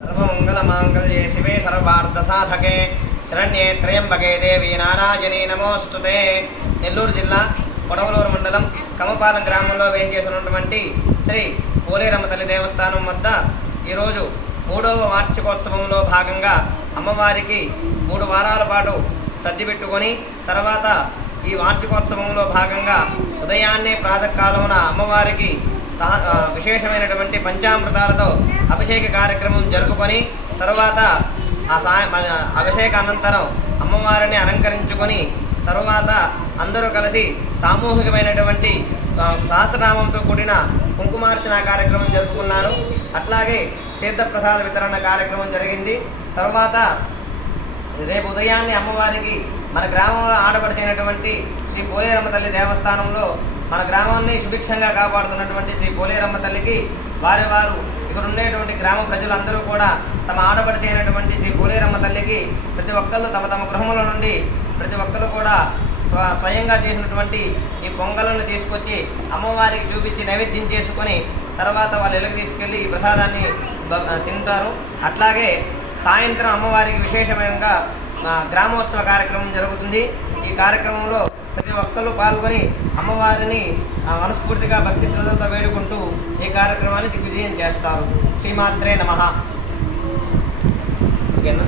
सर्वमंगलमांगल्ये शिवे सर्वार्थसाधके शरण्ये त्र्यंबके देवी नारायणी नमोस्तुते। నెల్లూరు జిల్లా కొడవలూరు మండలం కమపాలెం గ్రామంలో వేంచేసినటువంటి శ్రీ పోలేరమ్మ తల్లి దేవస్థానం వద్ద ఈరోజు 3వ వార్షికోత్సవంలో భాగంగా అమ్మవారికి 3 వారాల పాటు సద్ది పెట్టుకొని తర్వాత ఈ వార్షికోత్సవంలో భాగంగా ఉదయాన్నే ప్రాతకాలమున అమ్మవారికి విశేషమైనటువంటి పంచామృతాలతో అభిషేక కార్యక్రమం జరుపుకొని తర్వాత అభిషేక అనంతరం అమ్మవారిని అలంకరించుకొని తరువాత అందరూ కలిసి సామూహికమైనటువంటి సహస్రనామంతో కూడిన కుంకుమార్చన కార్యక్రమం జరుపుకున్నారు. అట్లాగే తీర్థప్రసాద వితరణ కార్యక్రమం జరిగింది. తర్వాత రేపు ఉదయాన్నే అమ్మవారికి మన గ్రామంలో ఆడపడిచినటువంటి శ్రీ పోలేరమ్మ తల్లి దేవస్థానంలో మన గ్రామాన్ని సుభిక్షంగా కాపాడుతున్నటువంటి శ్రీ పోలేరమ్మ తల్లికి వారు ఇక్కడ ఉండేటువంటి గ్రామ ప్రజలందరూ కూడా తమ ఆడపడిచినటువంటి శ్రీ పోలేరమ్మ తల్లికి ప్రతి ఒక్కళ్ళు తమ గృహముల నుండి ప్రతి ఒక్కరు కూడా స్వయంగా చేసినటువంటి ఈ పొంగలను తీసుకొచ్చి అమ్మవారికి చూపించి నైవేద్యం చేసుకొని తర్వాత వాళ్ళు ఇళ్ళకి తీసుకెళ్ళి ఈ ప్రసాదాన్ని తింటారు. అట్లాగే సాయంత్రం అమ్మవారికి విశేషమైన గ్రామోత్సవ కార్యక్రమం జరుగుతుంది. ఈ కార్యక్రమంలో ప్రతి ఒక్కరు పాల్గొని అమ్మవారిని మనస్ఫూర్తిగా భక్తి శ్రద్ధలతో వేడుకుంటూ ఈ కార్యక్రమాన్ని దిగ్విజయం చేస్తారు. శ్రీమాత్రే నమః. ఓకేనా?